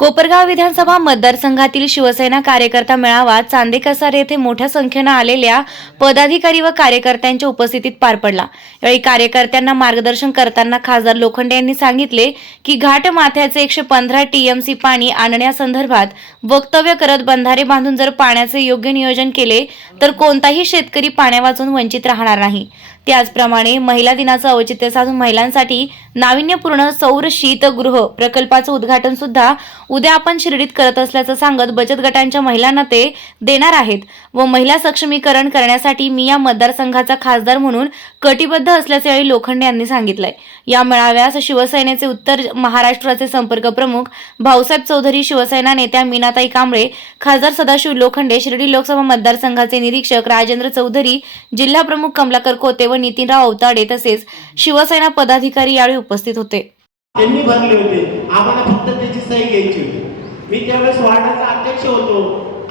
कोपरगाव विधानसभा मतदारसंघातील शिवसेना कार्यकर्ता मेळावा चांदेकसार येथे मोठ्या संख्येनं आलेल्या पदाधिकारी व कार्यकर्त्यांच्या उपस्थितीत पार पडला. यावेळी कार्यकर्त्यांना मार्गदर्शन करताना खासदार लोखंडे यांनी सांगितले की घाट माथ्याचे एकशे पंधरा टीएमसी पाणी आणण्यासंदर्भात वक्तव्य करत बंधारे बांधून जर पाण्याचे योग्य नियोजन केले तर कोणताही शेतकरी पाण्या वाचून वंचित राहणार नाही. त्याचप्रमाणे महिला दिनाचं औचित्य साधून महिलांसाठी नाविन्यपूर्ण सौर शीतगृह प्रकल्पाचं उद्घाटन सुद्धा उद्या आपण शिर्डीत करत असल्याचं सांगत बचत गटांच्या महिलांना ते देणार आहेत व महिला सक्षमीकरण करण्यासाठी मी या मतदारसंघाचा खासदार म्हणून कटिबद्ध असल्याचे यावेळी लोखंडे यांनी सांगितलंय. या मेळाव्यास शिवसेनेचे उत्तर महाराष्ट्राचे संपर्क प्रमुख भाऊसाहेब चौधरी शिवसेना नेत्या मीनाताई कांबळे खासदार सदाशिव लोखंडे शिर्डी लोकसभा मतदारसंघाचे निरीक्षक राजेंद्र चौधरी जिल्हा प्रमुख कमलाकर कोते व नितीनराव अवताडे तसेच शिवसेना पदाधिकारी यावेळी उपस्थित होते. त्यांनी भरले होते. आम्हाला फक्त त्याची सही घ्यायची होती. मी त्यावेळेस वार्डाचा अध्यक्ष होतो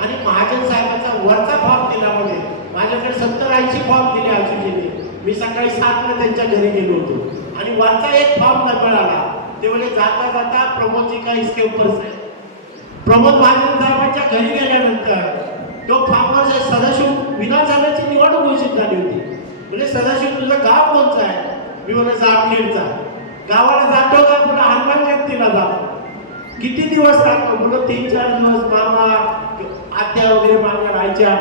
आणि महाजन साहेबांचा वरचा फॉर्म दिला म्हणजे माझ्याकडे सत्तर ऐंशी फॉर्म दिले आशुजीने मी सकाळी सातला त्यांच्या घरी गेलो होतो. आणि वरचा एक फॉर्म नकळ आला ते म्हणजे जाता जाता प्रमोदजी का इसके उपर साहेब प्रमोद महाजन साहेबांच्या घरी गेल्यानंतर तो फॉर्मवर सदाशिव विधानसभेची निवडणूक घोषित झाली होती. म्हणजे सदाशिव तुझं गाव कोणचं आहे? मी म्हणजे जामखेडचा गावाला जात का पुन्हा हनुमान जयंतीला जातो किती दिवस लागतो मुलं तीन चार दिवस मामा आत्या वगैरे मागण्या राहायच्या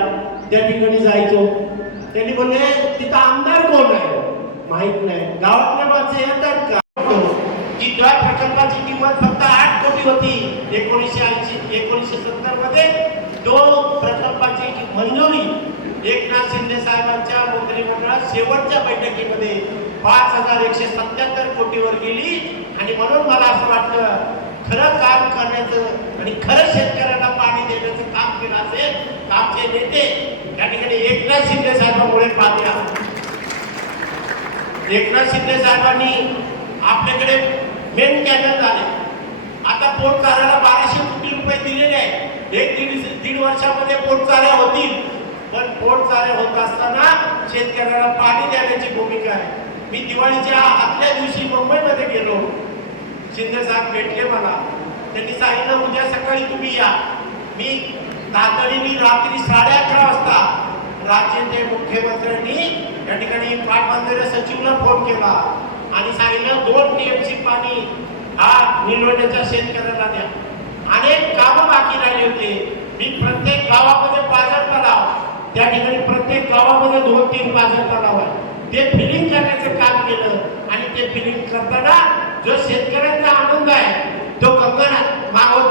त्या ठिकाणी जायचो. त्यांनी बोलले तिथं आमदार कोण आहे? माहीत नाही. गावातल्या माणसं येतात का? की त्या प्रकल्पाची किंमत फक्त आठ कोटी होती. एकोणीसशे ऐंशी एकोणीसशे सत्तरमध्ये तो प्रकल्पाची मंजुरी एकनाथ शिंदे साहेबांच्या मंत्रिमंडळात शेवटच्या बैठकीमध्ये पाच हजार एकशे सत्याहत्तर कोटीवर गेली आणि म्हणून मला असं वाटतं खरं काम करण्याचं आणि खरं शेतकऱ्यांना पाणी देण्याचं काम केलं असेल आमचे नेते त्या ठिकाणी एकनाथ शिंदे साहेबांमुळे पाणी आलं. एकनाथ शिंदे साहेबांनी आपल्याकडे मेन कॅनल झाले. आता पोटचाऱ्याला बाराशे कोटी रुपये दिलेले आहे एक दीड दीड वर्षामध्ये पोटचाऱ्या होतील. पण पोटचाऱ्या होत असताना शेतकऱ्याला पाणी देण्याची भूमिका आहे. मी दिवाळीच्या आतल्या दिवशी शिंदे साहेब भेटले मला त्यांनी सांगितलं उद्या सकाळी तुम्ही या. मी तातडीने रात्री साडे अकरा वाजता राज्याचे मुख्यमंत्र्यांनी या ठिकाणी पाटबंधारे सचिवला फोन केला आणि सांगितलं दोन टीएमसी पाणी हा निलवण्याच्या शेतकऱ्याला द्या. अनेक कामं बाकी राहिली होते. मी प्रत्येक गावामध्ये पाजर तलाव त्या ठिकाणी प्रत्येक गावामध्ये दोन तीन पाजर तलाव आहे. ते फिलिंग करण्याचं काम केलं. जो शेतकऱ्यांचा आनंद आहे तो कंगना मागवत